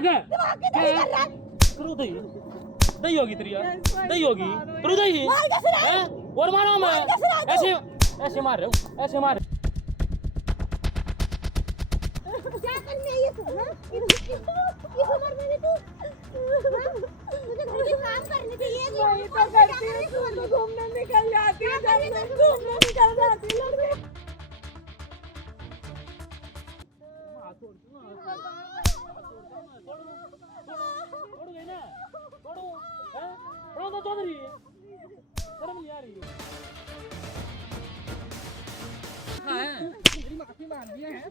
दिमाग है करो दही दही होगी तेरी यार दही होगी करो दही हैं और मारो मैं ऐसे ऐसे मार रहे हो ऐसे मार क्या करने आई है तू हां इस उम्र में भी तू मुझे घर के काम करने चाहिए वही तो करती है तू घूमने निकल जाती है जब घूमने निकल जाती है लड़के छोड़ गई ना छोड़ो हैं छोड़ो तो चौधरी शर्म नहीं आ रही है हां मेरी माफी मांग लिया है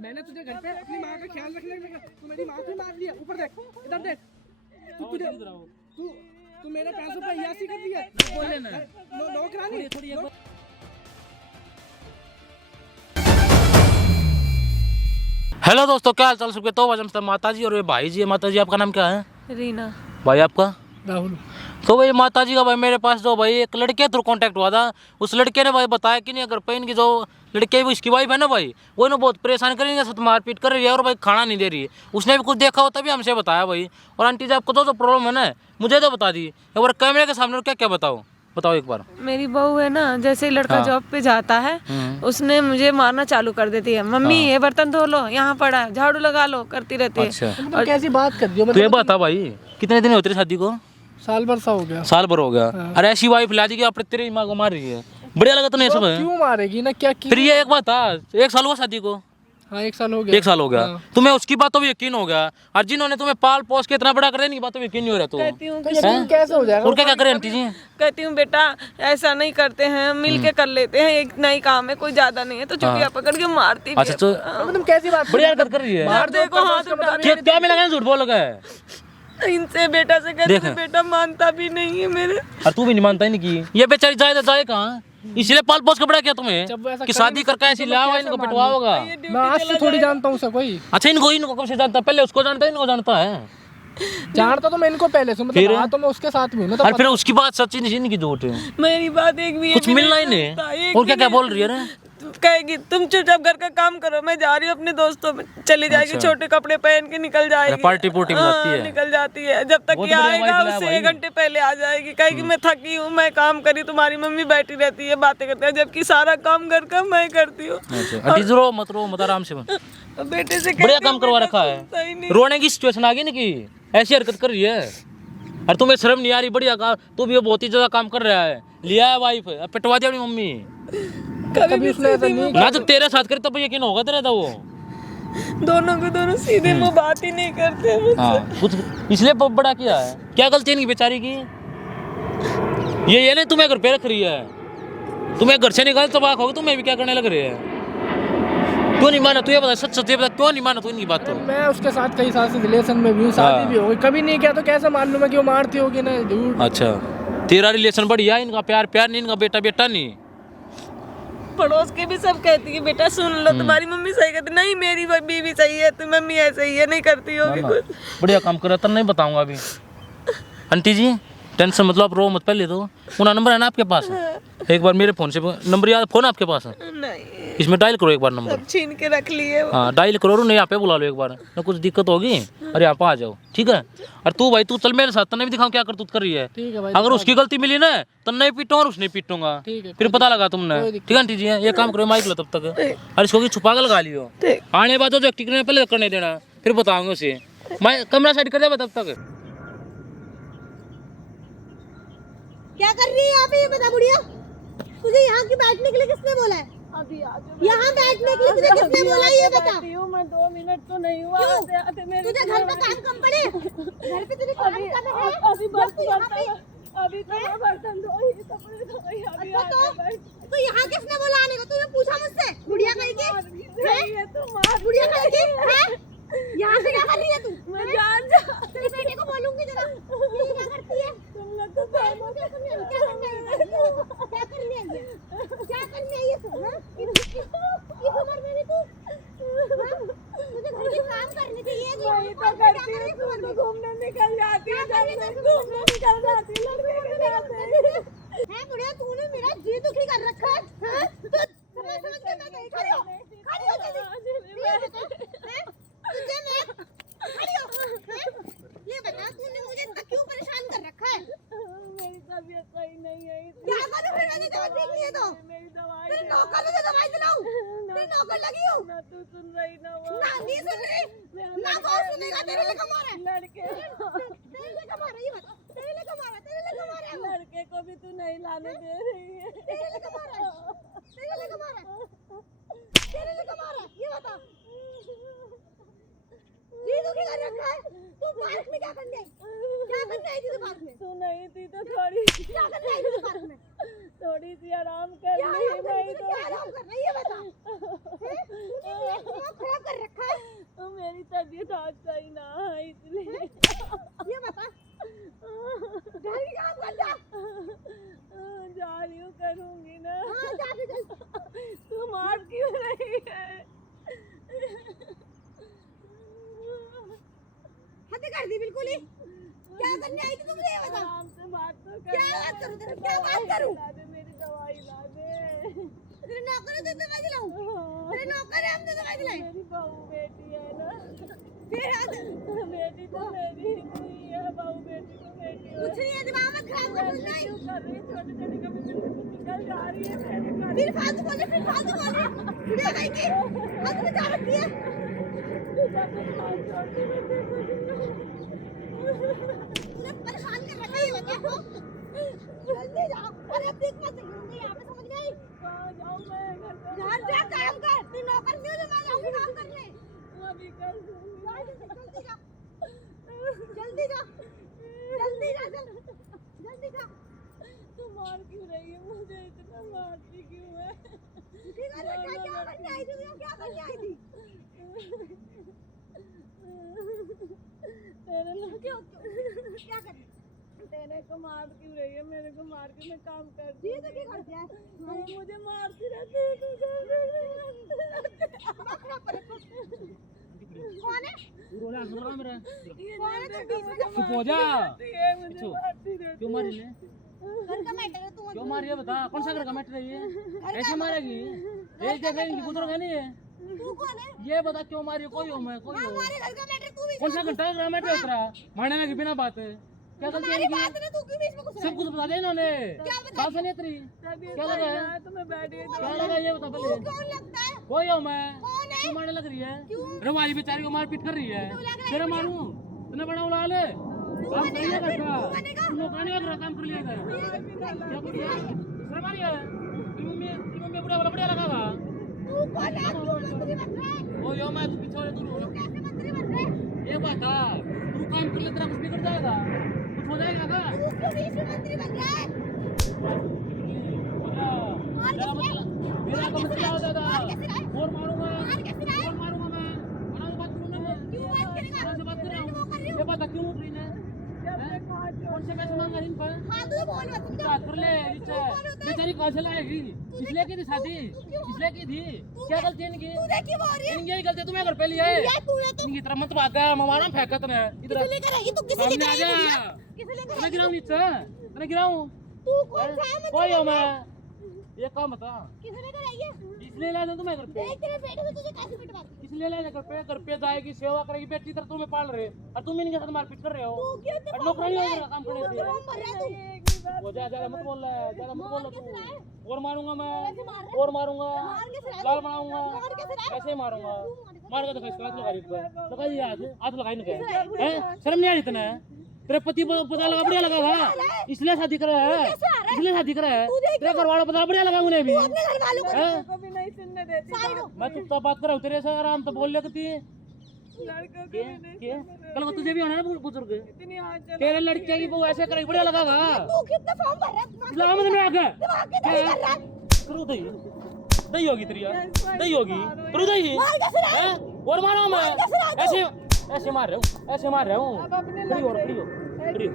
मैंने तुझे घर पे अपनी माँ का ख्याल रखने में तू मेरी माफी मांग लिया ऊपर देख इधर देख तू मेरे पैसों पर अय्यासी कर दिया बोल लेना नौकरानी थोड़ी हेलो दोस्तों क्या हाल चाल सबके तो आज हम माता जी और ये भाई जी है माता जी आपका नाम क्या है रीना भाई आपका राहुल तो भाई माता जी का भाई मेरे पास जो भाई एक लड़के थ्रू कांटेक्ट हुआ था उस लड़के ने भाई बताया कि नहीं अगर पेन की जो लड़के वो इसकी वाइफ है ना भाई वो ना बहुत परेशान कर रही है साथ मारपीट कर रही है और भाई खाना नहीं दे रही है उसने भी कुछ देखा हो तभी हमसे बताया भाई और आंटी जी आपको तो प्रॉब्लम है ना मुझे तो बता दी एक बार कैमरे के सामने क्या क्या बताओ एक बार मेरी बहू है ना जैसे लड़का जॉब पे जाता है उसने मुझे मारना चालू कर देती है मम्मी ये बर्तन धो लो यहाँ पड़ा है झाड़ू लगा लो करती रहती है अच्छा और कैसी बात कर दी हो तो ये बता भाई कितने दिन होते शादी को साल भर सा हो गया साल भर हो गया अरे ऐसी वाइफ ला दी कि अपने तेरी माँ को मार रही है बढ़िया लगा तो नहीं सब है क्यों मारेगी ना क्या फिर ये एक बात था एक साल हुआ शादी को हाँ 1 साल हो गया 1 साल हो गया तुम्हें उसकी बातों भी यकीन हो गया और जिन्होंने तुम्हें पाल पोस के इतना बड़ा कर देने की बातों भी यकीन नहीं हो रहा तो यकीन कैसे हो जाएगा और क्या क्या करें आंटी जी कहती हूँ बेटा ऐसा नहीं करते हैं मिल के कर लेते हैं एक नई काम है कोई ज्यादा नहीं है तो चुटिया पकड़ के मारती भी अच्छा तो मतलब तुम कैसी बात बढ़िया हरकत कर रही है है। देखो हाथ उठा क्या मिला झूठ बोल लगा है इनसे बेटा से कहते थे, बेटा मानता भी नहीं है मेरे और तू भी नहीं मानता ही नहीं की ये बेचारी जाए तो जाए कहाँ इसलिए पाल पोस के बड़ा क्या तुम्हें कि शादी करके ऐसी लाओ इनको पिटवा होगा मैं आज से थोड़ी जानता हूँ कोई अच्छा इनको कब से जानता पहले उसको जानता है इनको जानता है जानता तो मैं इनको पहले से मतलब हाँ तो मैं उसके साथ भी हूँ ना तो और फिर उसकी बात सच्ची नहीं की झूठ है मेरी बात एक भी कुछ मिलना ही नहीं और क्या क्या बोल रही है रे कहेगी तुम चुपचाप घर का काम करो मैं जा रही हूँ अपने दोस्तों में चली जाएगी छोटे कपड़े पहन के निकल जाएगी पार्टी पोटी में जाती है निकल जाती है जब तक ये आएगा उससे 1 घंटे पहले आ जाएगी कहेगी मैं थकी हूँ मैं काम करी तुम्हारी मम्मी बैठी रहती है बातें करती है जबकि सारा काम घर का मैं करती हूँ मत रो मत आराम से बेटे से बढ़िया काम करवा रखा है रोने की सिचुएशन आ गई ना कि ऐसी हरकत कर रही है और तुम्हें शर्म नहीं आ रही बढ़िया का तू भी बहुत ही ज्यादा काम कर रहा है लिया है वाइफ पिटवा दिया अपनी मम्मी कभी उसने ऐसा नहीं ना तो तेरे साथ करे तब यकीन होगा तेरा था वो दोनों के दोनों सीधे मुंह बात ही नहीं करते मुझसे कुछ इसलिए बड़ा किया है क्या गलती है इनकी बेचारी की ये नहीं तुम्हें घर पे रख रही है तुम्हें घर से निकाल तो बात होगी तुम्हें भी क्या करने लग रही है क्यों नहीं माना तू ये बता सच सच ये बता क्यों नहीं माना तू इनकी बात तो मैं उसके साथ कई साल से रिलेशन में भी हूँ शादी भी हो गई कभी नहीं किया तो कैसे मान लूँ मैं कि वो मारती होगी ना झूठ अच्छा तेरा रिलेशन बढ़िया इनका प्यार प्यार नहीं इनका बेटा बेटा नहीं पड़ोस के भी सब कहती है बेटा सुन लो तुम्हारी मम्मी सही कहती नहीं मेरी बीवी सही है तुम मम्मी ऐसे ही है नहीं करती होगी कुछ बढ़िया काम कर रहा था नहीं बताऊंगा अभी आंटी जी टेंशन मतलब आप रो मत पहले तो उनका नंबर है ना आपके पास एक बार मेरे फोन से नंबर याद फोन आपके पास है नहीं इसमें डायल करो एक बार नंबर सब छीन के रख लिए हाँ डायल करो नहीं यहाँ पे बुला लो एक बार ना कुछ दिक्कत होगी और यहाँ पे आ जाओ ठीक है और तू भाई तू चल मेरे साथ तन्ने भी दिखाऊं क्या कर रही है ठीक है भाई अगर उसकी गलती मिली ना तो नहीं पीटूंगा और उसने पीटूंगा फिर पता लगा तुमने ठीक है आंटी जी ये काम करो माइक लो तब तक और इसको छुपा कर लगा लियो आने बाद जो एक्टिंग पहले करने देना फिर बताऊंगा उसे मैं कैमरा साइड कर दे तब तक क्या कर रही है यहाँ पे ये बता बुढ़िया तुझे यहाँ की बैठने के लिए किसने बोला है अभी यहाँ बैठने के लिए तुझे किसने बोला ये बता मैं 2 मिनट तो नहीं हुआ तुझे घर पे काम कम पड़े घर पे तुझे काम कम है अभी बस अभी तो मैं बर्तन धो ही कपड़े धो ही अभी तो यहाँ किसने बोला आने को तूने पूछा मुझसे बुढ़िया कहीं की बुढ़िया कहीं की है यहाँ पे क्या कर रही है तू मैं जान जा तेरे बेटे को बोलूंगी जरा ये क्या करती है तुम लोग तो क्या करने आई है तू इस उम्र में भी तू मुझे घर के काम करने चाहिए वही तो करती है तू घूमने निकल जाती है जब घूमने निकल जाती है लड़के के साथ है बुढ़िया तूने मेरा जी दुखी कर रखा है तो समझ के मैं गई खड़ी हो जल्दी तुझे मैं तेरे लिए कमा रहा है लड़के तेरे लिए कमा रहा है ये बता तेरे लिए कमा रहा है तेरे लिए कमा रहा है वो लड़के को भी तू नहीं लाने दे रही है। तेरे लिए कमा रहा है तेरे लिए कमा रहा है तेरे लिए कमा रहा है ये बता जी तू क्या कर रखा है तू पार्क में क्या करने आई थी तू पार्क में तू नहीं थी तो थोड़ी क्या करने आई थी तू पार्क में थोड़ी सी आराम कर क्या ली आराम नहीं कर क्या आराम कर रही है बता हैं? तूने दिमाग खराब कर रखा है तो मेरी तबीयत आज सही ना है इसलिए ये बता घर की काम कर जा जा रही हूँ करूँगी ना। हाँ जा फिर चल तू मार क्यों रही है? हद कर दी बिल्कुल ही क्या करने आई थी तुम ये बता आराम से बात तो कर। क्या बात करूं तेरे क्या बात करूं ला दे मेरी दवाई ला दे। तेरे नौकर है तो दवाई दिलाऊं तेरे नौकर है हम तो दवाई दिलाएं मेरी बहू बेटी है ना। फिर आज बेटी तो मेरी हुई है, बहू बेटी तो बेटी है। कुछ नहीं है दिमाग मत खराब कर कुछ नहीं क्यों कर रही है? छोटी छोटी कभी निकल जा रही है मेरे घर। फिर फालतू बोले बुढ़िया भाई की हाथ में जा रखी है तूने परेशान कर रखा है ये बता जल्दी जाओ अरे अब देख मत यहाँ पे समझ नहीं आई कहाँ जाऊँ मैं? घर पे घर जा काम कर तू नौकर नहीं हो जो मैं जाऊंगी काम करने अभी कर दूँगी। जल्दी जा जल्दी जा जल्दी जा जल्दी जा तू मार क्यों रही है मुझे? इतना मारती क्यों है? ठीक है क्या क्या करने आई थी क्या करने आई थी तेरे लोग क्यों क्या करने तेरे को मार क्यों रही है? मेरे को मार के मैं काम कर जी तो क्या कर दिया नहीं, मुझे मारती रहती है तू कौन है रोला सुन रहा मेरा कौन है तू बीच में चुप हो जा मुझे मारती रहती क्यों मारी ने घर का मैटर है तू क्यों मारी है बता कौन सा घर का मैटर है ये ऐसे मारेगी एक जगह इनकी गुजरोगे नहीं है तू कौन है ये बता क्यों मारी है? कोई हो मैं कोई हो हमारे घर का मैटर तू बीच कौन सा घंटा का मैटर उतरा मारने में बिना बात है क्या गलती है हमारी इनकी? बात है तू क्यों बीच में घुस रहा सब कुछ बता दे इन्होंने क्या बता बात सुनिए तेरी तबीयत क्या लगा है? तो मैं बैठ गई। क्या लगा ये बता तू पहले कौन लगता है कोई हो मैं कौन है क्यों मारने लग रही है क्यों? अरे भाई बेचारी को मार पीट कर रही है लग रहा है तेरे मारूं तूने बड़ा उड़ा ले काम कर लिया करता नौकरानी का काम कर लिया कर क्या कर लिया सर मारिया तेरी मम्मी बुढ़ा वाला बढ़िया लगा तू कौन है तू मंत्री बन रहा है ओ यो मैं तू पीछे दूर तू कैसे मंत्री बन रहा है ये बात था तू काम कर ले तेरा कुछ बिगड़ जाएगा कुछ हो जाएगा का तू क्यों बीच में मंत्री बन रहा है मेरा को मसला हो दादा मार कैसे रहा है और मारूंगा मार कैसे रहा है और मारूंगा मैं बड़ा बात करूंगा मैं क्यों बात करेगा कौन से बात कर रहा वो कर रही हूं हूँ ये बात क्यों उठ रही है कौन से पैसे मांगा इन पर हाँ तू बोल मत समझा बात कर ले नीचे बेचारी कौन से लाएगी इसलिए की थी शादी इसलिए की थी क्या गलती है इनकी तू देख क्यों बोल रही है इनकी यही गलती है तुम्हें घर पे लिए यार तू है तो इनकी तरफ मत भागा मवाना फेंकत ने इधर किसे लेकर आएगी तू किसे सामने लेकर आ आएगी जा किसे लेकर मैं आएगी गिराऊं नीचे मैं गिराऊं तू कौन सा है कोई हो मैं ये काम बता किसे लेकर आई है इसलिए ले जाऊं तुम्हें घर पे देख तेरे बेटे से तुझे कैसे पिट मारती इसलिए ले जा घर पे जाएगी सेवा करेगी बेटी तरह तुम्हें पाल रहे और तुम इनके साथ मारपीट कर रहे हो तू क्यों इतने और नौकरानी वगैरह काम करने से मर रहा है तू वो ज्यादा मत बोल रहा है ज्यादा मत बोल कैसे रहा है तू और मारूंगा मैं कैसे मार रहा है और मारूंगा मार कैसे रहा है लाल बनाऊंगा मार कैसे रहा है ऐसे ही मारूंगा मार के दिखा इसको हाथ लगा इसको लगा जी हाथ लगाई ना क्या हैं शर्म नहीं आ रही इतना तेरे पति पता लगा बढ़िया लगा था इसलिए शादी करा है इसलिए शादी करा है तेरे घर वालों पता बढ़िया लगा उन्हें भी अपने घर वालों को को भी नहीं सुनने देती साइड हो मैं चुपचाप बात कर रहा हूँ तेरे से आराम तो बोल लेती लड़कों को भी नहीं कल को तुझे भी होना ना बुजुर्ग इतनी हाथ चला तेरे लड़के की वो ऐसे करे बढ़िया लगा था तू कितना फॉर्म भर रहा है इस्लाम में आके दिमाग की दही कर रहा है करू दही दही होगी तेरी यार दही होगी करू दही मार कैसे रहा है हैं और मारो मैं ऐसे ऐसे मार रहा हूँ ऐसे मार रहा हूँ खड़ी हो खड़ी हो खड़ी हो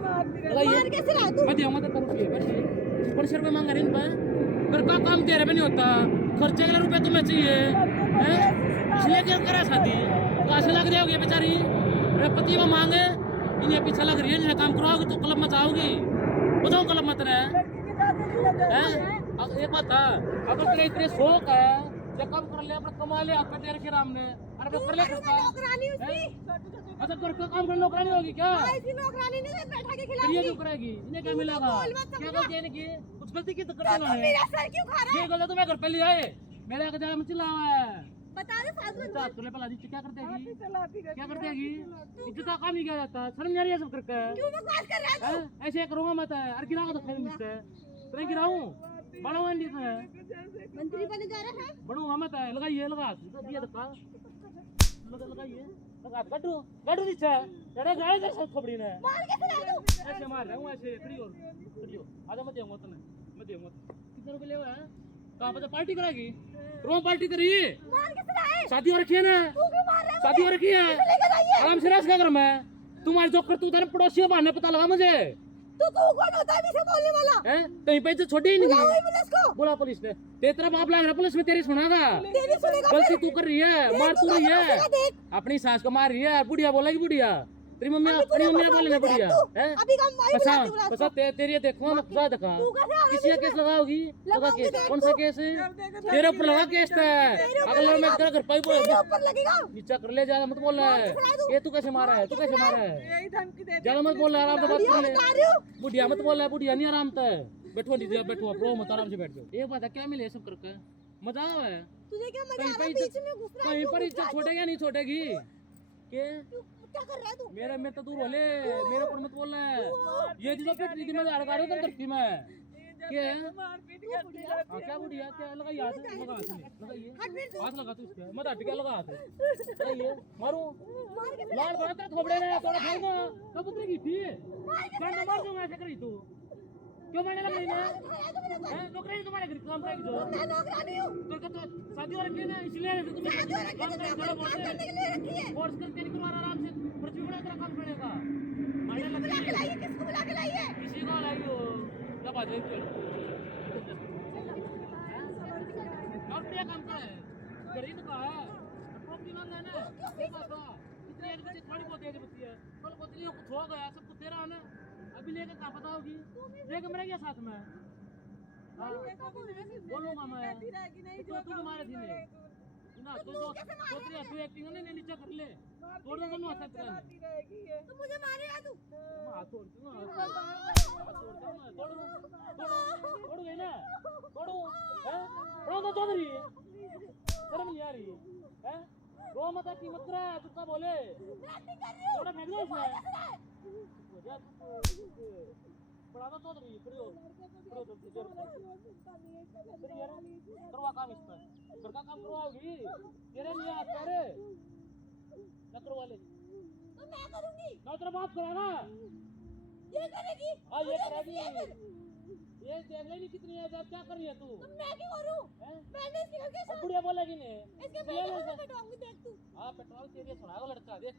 लगाइए मार कैसे रहा है तू मैं दूंगा तो करूँ पर सौ रुपये मांग रहे इन पर घर का काम तेरे पे नहीं होता खर्चे के लिए रुपये तुम्हें चाहिए हैं इसलिए क्या करा शादी कहाँ से लग रही होगी बेचारी मेरे पति वो मांगे इन्हें पीछे लग रही है इन्हें काम करवाओगी तो कलम मचाओगी बताओ कलम मत रहे हैं एक बात था अगर तेरे इतने शौक है ये काम कर ले अपना कमा ले अपने तेरे के राम ने अरे कर ले किसका नौकरानी उसकी अच्छा घर का काम करने नौकरानी होगी क्या ऐसी नौकरानी ने बैठा के फिर ये खिलाऊंगी क्यों करेगी इन्हें क्या मिलेगा बोल मत क्या समझा। गलती है इनकी कुछ गलती की तो कर तो इन्होंने मेरा सर क्यों खा रहा ये गलती तो मैं घर पे ले आए मेरे आगे जाके चिल्ला हुआ है बता दे फालतू में चार तोले पला दी क्या करते हैं चलाती क्या करते हैं इज्जत का काम ही क्या जाता है शर्म नहीं आ रही है सब करके क्यों बकवास कर रहा है तू? ऐसे करूंगा मत अरे गिराओ तो खेल मुझसे मैं गिराऊं बड़ा वंडी है मंत्री बने जा रहा है। बड़ूंगा मत लगाइए लगा दिया धक्का लगाइए लगा गड्ढू गड्ढू नीचे जड़े गाय दे सब खबड़ी ने मार के खिला तू। ऐसे मार रहा हूं ऐसे खड़ी हो आजा मत देऊंगा तने मैं देऊंगा कितने रुपए ले हुआ है कहां पे पार्टी कराएगी रोम पार्टी करी मार के खिलाए। शादी हो रखी है ना तू क्यों मार रहा है? शादी हो रखी है लेकर आइए। आराम से रह क्या करूं मैं तुम्हारी जो कर तू तेरे पड़ोसी बहाने पता लगा मुझे तू कौन होता है मुझे बोलने वाला? हैं कहीं पे तो छोटी ही नहीं बुलाओ ही पुलिस को। बोला पुलिस ने तेरा बाप लाग रहा पुलिस में तेरी सुनागा तेरी सुनेगा गलती फिर। तू कर रही है मार तू रही है देख अपनी सास को मार रही है बुढ़िया बोलेगी बुढ़िया तेरी मम्मी बोलेगी बुढ़िया हैं अभी काम माई फसा बुलाती बुलाती। फसा तेरी देखो मैं फसा दिखा तू कैसे आगे किसी का केस लगाओगी लगा केस कौन सा केस है तेरे ऊपर लगा केस है अगले मैं तेरा घर पाई बोल तेरे ऊपर लगेगा। नीचा कर ले ज्यादा मत बोल रहा है ये तू कैसे मारा है तू कैसे मारा है यही धमकी दे ज्यादा मत बोल रहा है आराम से बात कर ले बता रही हूँ। बुढ़िया मत बोल रहा है बुढ़िया नहीं आराम से बैठो नीचे बैठो प्रो मत आराम से बैठ जाओ एक बात है क्या मिले सब करके मजा आवा है तुझे क्या मजा कहीं आ पर रहा है? बीच में घुस रहा है कहीं तू, पर घुस इज्जत रहा है छोड़ेगा नहीं छोड़ेगी के तू। क्या कर रहा है तू? मेरे तो दूर बोले मेरे ऊपर मत बोलना है ये जो फिट लीजिए मैं अड़गा रहा हूं करती मैं क्या है मारपीट करती है। हां क्या बुढ़िया क्या लगा यार लगा हाथ में लगाइए हट फिर तू। हाथ लगा तू इसके मत हट क्या लगा हाथ लगाइए मारो मार के लाल बड़ा थोबड़े ने थोड़ा फेंको कब उतरेगी थी डंड मार दूंगा ऐसे करी तू क्यों मारने लग रही है हैं नौकरी तुम्हारे घर काम करेगी जो मैं नौकरानी हूँ। तो शादी हो रखी है ना इसलिए तुम्हें शादी हो रखी है तो मैं अपना काम करने के लिए रखी है। फोर्स करके नहीं करवा आराम से पर्ची बना तेरा काम करेगा मारने किसको लग बुला के रही है लाइए? किसको बुला के लाइए? किसी को लाई हो जब आ जाए चलो नौकरी काम कर है गरीब का है प्रॉपर्टी मांग है ना क्या बात है कितनी एक बच्चे थोड़ी बहुत एक बच्ची है कल को तेरी कुछ हो गया सब कुछ तेरा है ना अभी लेके क्या पता होगी लेके मेरा क्या साथ में हाँ बोलूंगा मैं रहेगी नहीं तो तू मारे थी ने ना तो तेरी तू एक्टिंग है ना नीचे कर ले तोड़ दे मैं हाथ कर चलाती रहेगी ये। तू मुझे मारेगा तू। हाथ तोड़ दूंगा तोड़ गई ना तोड़ू हैं रो तो चौधरी शर्म नहीं आ रही हैं रो मत की मत करा तू क्या बोले थोड़ा फेंक दो इसमें बड़ा तो चौधरी खड़ो खड़ो तो करवा काम इस पर घर का काम करवाओगी तेरे लिए हाथ करे न करवा ले तो मैं करूंगी। ना तेरा बाप करेगा ये करेगी। हाँ ये मुझे करेगी नहीं है फिर। ये देख ले नहीं कितनी है जब क्या कर रही है तू तो मैं क्यों करूं? हैं मैंने इसके घर के अब साथ बुढ़िया बोलेगी ने इसके पिया पहले ले मैं बैठाऊंगी देख तू। हाँ पेट्रोल तेरे सुनाएगा लड़का देख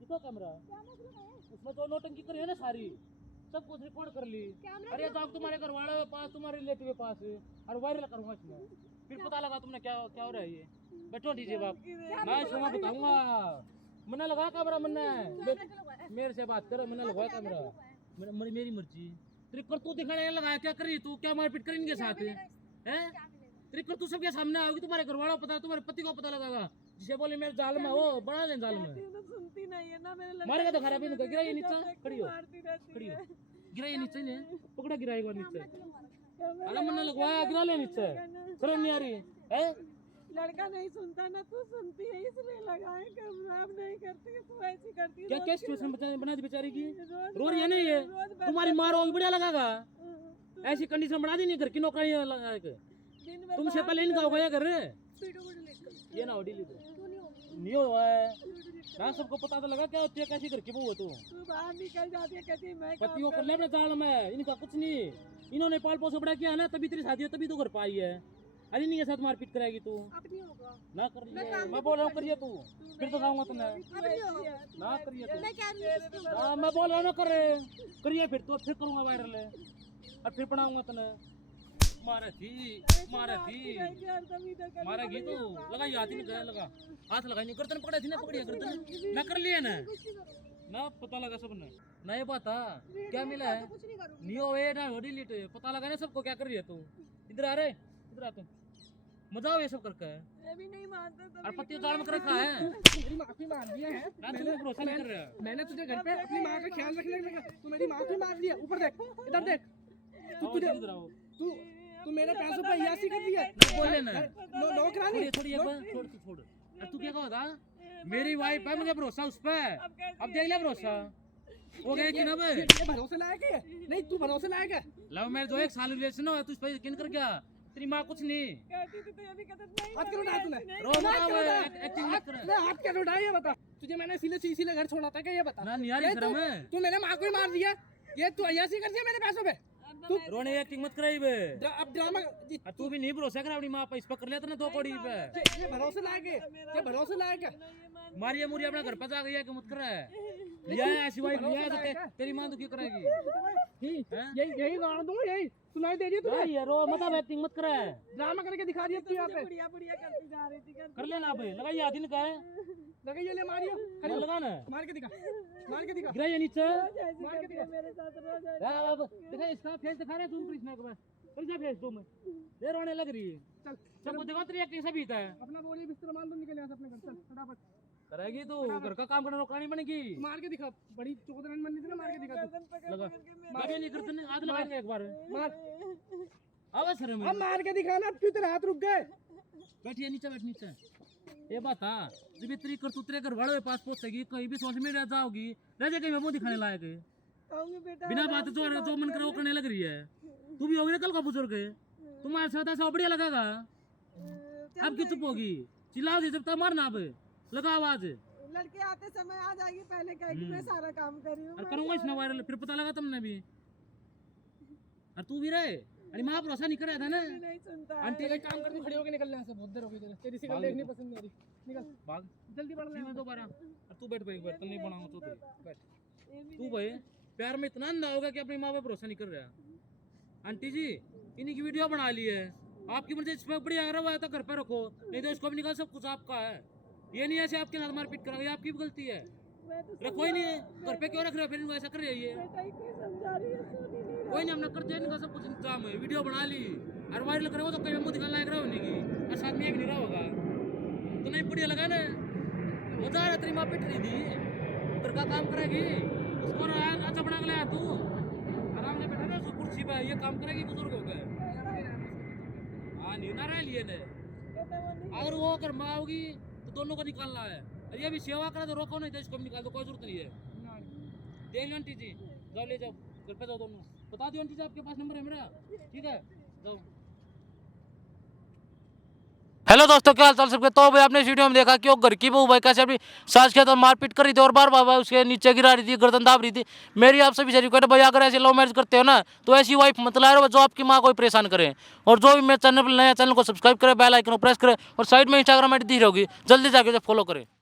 कितना कैमरा उसमें तो नोटंकी करी है ना सारी सब कुछ रिकॉर्ड कर ली कैमरा अरे जाओ तुम्हारे घर वाले के पास तुम्हारे रिलेटिव के पास और वायरल करूंगा इसमें फिर पता लगा तुमने क्या क्या हो रहा है ये बैठो डीजे बाप मैं इसमें बताऊंगा मैंने लगा कैमरा मैंने मेरे से बात कर मैंने लगाया कैमरा मेरी मर्जी तेरी करतूत दिखाने लगा क्या कर रही तू क्या मारपीट करेंगे इनके साथ हैं तेरी करतूत सबके सामने आओगी तुम्हारे घर वालों को पता तुम्हारे पति को पता लगेगा जिसे बोले मेरे जाल में वो बना ले जाल में तो सुनती नहीं है ना मेरे मारेगा तो खराब नहीं गिरा ये नीचे खड़ी हो मारती रहती खड़ी है। हो गिरा ये नीचे ने पकड़ा गिरा एक बार नीचे अरे मैंने लगवाया गिरा ले नीचे शर्म नहीं आ रही है लड़का नहीं सुनता ना तू सुनती है इसलिए लगाए कैमरा अब नहीं करती है, तू ऐसी करती है। क्या क्या सिचुएशन बना दी बेचारी की रोज रो रही है ना ये रोज तुम्हारी माँ रोगी बढ़िया लगागा ऐसी कंडीशन बना दी नहीं घर की नौकरी लगा के दिन भर तुमसे पहले इनका हो गया घर वीडियो वीडियो लेकर ये ना ऑडी ली तू नहीं होगी। नहीं हुआ है ना सबको पता तो लगा क्या होती है कैसी घर की बहू है तू तू बाहर निकल जाती है कहती है मैं काम पतियों कर ले अपने जाल में इनका कुछ नहीं इन्होंने पाल पोस बड़ा किया ना तभी तेरी शादी है तभी तो घर पाई है अरे नहीं के साथ मारपीट कराएगी तू अब नहीं होगा। ना कर लिए मैं बोल रहा हूँ करिए तू फिर तो खाऊंगा तुम्हें अब नहीं होगा। ना करिए तू मैं क्या नहीं हाँ मैं बोल रहा हूँ ना करे करिए फिर तो फिर करूंगा वायरल और फिर बनाऊंगा तने मारे थी मारेगी तू लगाई हाथ ही नहीं गया लगा हाथ लगाई नहीं गर्दन पकड़ा थी ना पकड़िया गर्दन ना कर लिया ना ना पता लगा सबने ना ये पता क्या मिला है कुछ नहीं करूंगी। नहीं होए ना हो डिलीट पता लगा ना सबको क्या कर रही है तू इधर आ रहे इधर आ तू मजा आओ ये सब करके ये भी नहीं मानता तभी और पति जाल में कर रखा है मेरी माफी मांग लिया है। ना तू भरोसा नहीं कर रहा है मैंने तुझे घर पे अपनी माँ का ख्याल रखने लगा। तू मेरी माफी मांग लिया। ऊपर देख इधर देख आओ इधर आओ तू तू मेरे पैसों पे अय्याशी कर रही है। बोल लेना नौकरानी थोड़ी एक बार छोड़ छोड़ अरे तू क्या कहा था मेरी वाइफ है मुझे भरोसा उस पे अब देख ले भरोसा हो गया कि ना बे ये भरोसे लायक है? नहीं तू भरोसे लायक है। लव मैरिज 1 साल रिलेशन हो तू इस पे यकीन कर क्या तेरी माँ कुछ नहीं कहती थी तो ये भी कहते नहीं हाथ क्यों उठाया तूने? रो मत अब एक्टिंग मत कर मैं हाथ क्यों उठाया ये बता। तुझे मैंने इसीलिए घर छोड़ा था क्या ये बता। ना नहीं यार शर्म है तू मेरे माँ को ही मार दिया। ये तू अय्याशी कर दिया मेरे पैसों पे। तू रोने एक्टिंग मत कराई बे अब ड्रामा तू भी नहीं भरोसा कर अपनी माँ पे इस पर कर लिया था ना 2 कौड़ी पे ये भरोसे लायक है। ये भरोसे लायक है। मारिया मुरिया अपना घर पर जा गई है कि मत कर रहा है लिया है ऐसी वाइफ लिया है तो तेरी माँ दुखी कराएगी यही गाड़ दूंगा यही सुनाई दे रही है तुझे। यार रो मत अब एक्टिंग मत कर रहा है ड्रामा करके दिखा दिया तू यहाँ पे। बुढ़िया बुढ़िया करती जा रही थी कर लेना बे लगा ये आदि ने कहा है लगे ये ले मारियो खड़ी लगा ना मार के दिखा गिरा ये नीचे मार के दिखा। मेरे साथ रोज अब देखा इसका फेस दिखा रहा है तुम कृष्णा के पास कैसा फेस तुम ये रोने लग रही है चल सबको देखो तेरी एक्टिंग से बीता है अपना बोरी बिस्तर मान दो निकल यहाँ से अपने घर। चल फटाफट करेगी तू घर का काम करना रोकनी बनेगी मार के दिखा। बड़ी चौधरन बननी थी ना मार के दिखा तू। लगा मैं नहीं करते नहीं हाथ लगाएंगे एक बार मार आवाज सर में अब मार के दिखा ना। क्यों तेरे हाथ रुक गए? बैठिए नीचे बैठ नीचे ये बता जब तेरी करतूतरे घर वाले पास पहुंचेगी कहीं भी सोशल मीडिया जाओगी रह जाएगी मैं मुंह दिखाने लायक है कहूंगी बेटा बिना बात जो मन करे वो करने लग रही है तू भी होगी ना कल का बुजुर्ग तुम्हारे साथ ऐसा बढ़िया लगेगा अब क्यों चुप होगी चिल्लाओ जब तक मारना अब लगा आवाज लड़के आते समय आ जाएगी पहले कहेगी मैं सारा काम करी हूँ और करूंगा इसमें वायरल फिर पता लगा तुमने भी और तू भी रहे अरे माँ भरोसा नहीं कर रहा था ना नहीं सुनता है। आंटी एक काम कर तू खड़ी होके निकल यहाँ से। बहुत देर हो गई तेरे। तेरी सिगरेट देखनी पसंद नहीं आ रही। निकल भाग जल्दी बढ़ ले। मैं दोबारा और तू बैठ भाई बैठ तुम नहीं बनाऊंगा तो बैठ तू भाई प्यार में इतना अंधा होगा कि अपनी माँ पे भरोसा नहीं कर रहा आंटी जी इन्हीं की वीडियो बना ली है आपकी मर्जी इस पर बढ़िया रहा तो घर पे रखो नहीं तो इसको भी निकाल सब कुछ आपका है ये नहीं ऐसे आपके साथ मारपीट करोगे आपकी भी गलती है रखो ही नहीं घर पे क्यों रख रहे हो फिर इनको ऐसा कर रही है बेटा ही कोई समझा रही है सुनी नहीं कोई नहीं हमने करते हैं इनका सब कुछ इंतजाम है वीडियो बना ली और वायरल करो तो कहीं मुंह दिखाने लायक रहा नहीं की और साथ में भी नहीं रहा होगा तो नहीं बढ़िया लगा ना वो जा रहा तेरी माँ पिट रही थी घर का काम करेगी उसको अच्छा बना के लाया तू आराम से बैठा ना उसको कुर्सी पे ये काम करेगी बुजुर्ग हो गए हाँ नहीं ना रह लिए ने अगर वो अगर माँ होगी तो दोनों को निकालना है और ये भी सेवा करा तो रोको नहीं तो इसको भी निकाल दो कोई जरूरत नहीं है देख लो आंटी जी जाओ ले जाओ घर पे जाओ दोनों बता दो आंटी जी आपके पास नंबर है मेरा ठीक है जाओ हेलो दोस्तों क्या हाल चाल सबके तो भाई आपने इस वीडियो में देखा कि वो घर की बहू भाई कैसे अपनी सास के साथ मारपीट कर रही थी और बार बार उसके नीचे गिरा रही थी गर्दन दाब रही थी मेरी आपसे भी रिक्वेस्ट भाई अगर ऐसे लव मैरिज करते हो ना तो ऐसी वाइफ मत लाओ जो आपकी माँ को परेशान करे और जो भी मेरे चैनल पर नया चैनल को सब्सक्राइब करे बेल आइकन को प्रेस करे और साइड में इंस्टाग्राम आईडी दी होगी जल्दी जाके फॉलो करें।